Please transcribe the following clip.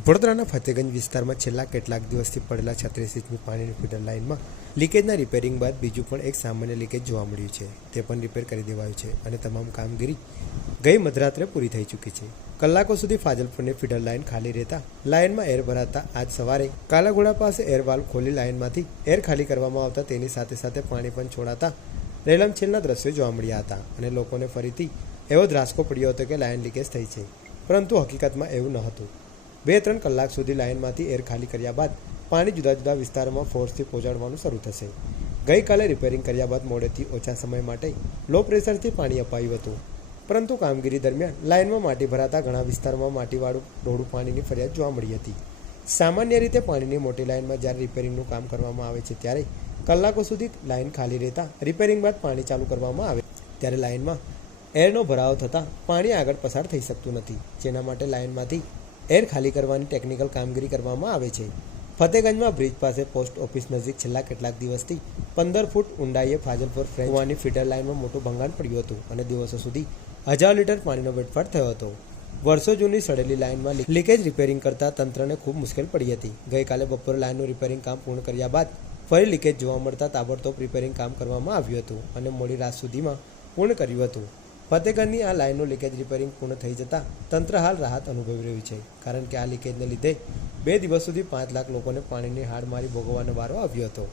વડોદરાના ફતેગંજ વિસ્તારમાં છેલ્લા કેટલાક દિવસથી પડેલા 36 ઇંચની પાણીની ફીડર લાઇનમાં લીકેજના રિપેરિંગ બાદ બીજું પણ એક સામાન્ય લીકેજ જોવા મળ્યું છે. તે પણ રિપેર કરી દેવાયું છે અને તમામ કામગીરી ગઈ મધરાત્રે પૂરી થઈ ચૂકી છે. કલાકો સુધી ફાજલપુરની ફીડર લાઇન ખાલી રહેતા લાઇનમાં એર ભરાતા આજ સવારે કાલાઘોડા પાસે એર વાલ્વ ખોલી લાઇનમાંથી એર ખાલી કરવામાં આવતા તેની સાથે સાથે પાણી પણ છોડાતા રેલમછેલના દ્રશ્યો જોવા મળ્યા હતા અને લોકોને ફરીથી એવો ધ્રાસકો પડ્યો હતો કે લાઇન લીકેજ થઈ છે, પરંતુ હકીકતમાં એવું ન હતું. 2-3 કલાક સુધી લાઇનમાંથી એર ખાલી કર્યા બાદ પાણી જુદા જુદા વિસ્તારોમાં ફોર્સથી પહોંચાડવાનું શરૂ થશે. ગઈકાલે રિપેરિંગ કર્યા બાદ મોડેથી ઓછા સમય માટે લો પ્રેશરથી પાણી અપાયું હતું, પરંતુ કામગીરી દરમિયાન લાઇનમાં માટી ભરાતા ઘણા વિસ્તારોમાં માટીવાળું ડોળું પાણીની ફરિયાદ જોવા મળી હતી. સામાન્ય રીતે પાણીની મોટી લાઇનમાં જ્યારે રિપેરિંગનું કામ કરવામાં આવે છે ત્યારે કલાકો સુધી લાઇન ખાલી રહેતા રિપેરિંગ બાદ પાણી ચાલુ કરવામાં આવે ત્યારે લાઇનમાં એરનો ભરાવો થતાં પાણી આગળ પસાર થઈ શકતું નથી, જેના માટે લાઇનમાંથી એર ખાલી કરવાની ટેકનિકલ કામગીરી કરવામાં આવે છે. ફતેગંજમાં બ્રિજ પાસે પોસ્ટ ઓફિસ નજીક છેલ્લા કેટલાક દિવસથી 15 ફૂટ ઊંડાઈએ ફાજલપુર ફ્રેન્ચ કુવાની ફીડર લાઇનમાં મોટું ભંગાણ પડ્યું હતું અને દિવસો સુધી 1000 લીટર પાણીનો વેડફાટ થયો હતો. વર્ષો જૂની સડેલી લાઇનમાં લીકેજ રિપેરિંગ કરતા તંત્રને ખૂબ મુશ્કેલ પડી હતી. ગઈકાલે બપોરે લાઇનનું રિપેરિંગ કામ પૂર્ણ કર્યા બાદ ફરી લીકેજ જોવા મળતા તાબડતોબ રિપેરિંગ કામ કરવામાં આવ્યું હતું અને મોડી રાત સુધીમાં પૂર્ણ કર્યું હતું. ફતેગંજની આ લાઇનનું લીકેજ રિપેરિંગ પૂર્ણ થઈ જતાં તંત્ર હાલ રાહત અનુભવી રહ્યું છે, કારણ કે આ લીકેજને લીધે 2 દિવસ સુધી 5 લાખ લોકોને પાણીની હાડમારી ભોગવવાનો વારો આવ્યો હતો.